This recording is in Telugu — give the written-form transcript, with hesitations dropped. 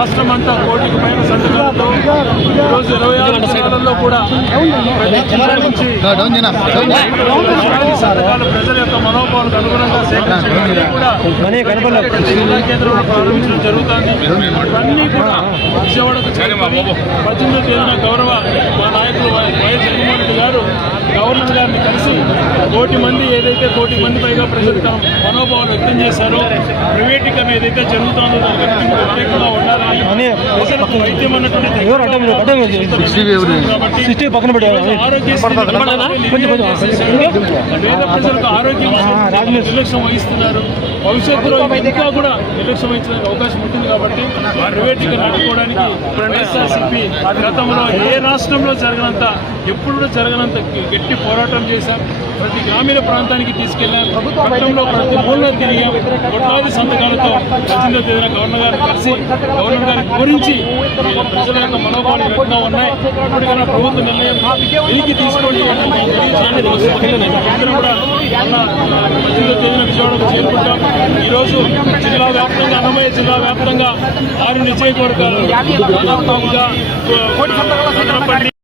రాష్ట్రమంతా కోటికి పైన సంతకాలతో ఈరోజు 26 జిల్లాలలో కూడా సంతకాలు ప్రజల యొక్క మనోభావాలకు అనుగుణంగా సేకరించడానికి కూడా జిల్లా కేంద్రంలో ప్రారంభించడం జరుగుతుంది. ఇవన్నీ కూడా విజయవాడకు 18వ తేదీన గౌరవ మా నాయకులు వైఎస్ జగన్మోహన్ రెడ్డి గారు గవర్నర్ గారిని కలిసి కోటి మంది పైగా ప్రజలు తమ మనోభావాలు వ్యక్తం చేశారో, ప్రైవేటీకరణ ఏదైతే జరుగుతుందో దానికి వ్యతిరేకంగా ఉండాలని ప్రజలకు వైద్యం అన్నటువంటి పేద ప్రజలకు ఆరోగ్యం నిర్లక్ష్యం వహిస్తున్నారు. భవిష్యత్తులో ఇంకా కూడా నిర్లక్ష్యం వహించడానికి అవకాశం ఉంటుంది. కాబట్టి ప్రైవేటీకరణ అడ్డుకోవడానికి వైఎస్ఆర్సీపీ గతంలో ఏ రాష్ట్రంలో జరగనంత ఎప్పుడు జరగనంత గట్టి పోరాటం చేశాం. ప్రతి గ్రామీణ ప్రాంతానికి తీసుకెళ్లాం. పట్టణంలో ప్రతి మూలలో తిరిగాం. కోట్లాది సంతకాలతో 18వ తేదీన గవర్నర్ గారిని కలిసి గవర్నర్ గారిని గురించి ప్రజల యొక్క మనోభావాలు ఎట్లా ఉన్నాయి, ఇప్పటికైనా ప్రభుత్వ నిర్ణయం వెలికి తీసుకోండి అందరూ కూడా 18వ తేదీన విజయవాడకు చేరుకుంటాం. ఈరోజు జిల్లా వ్యాప్తంగా అన్నమయ్య జిల్లా వ్యాప్తంగా 6 నియోజకవర్గాలు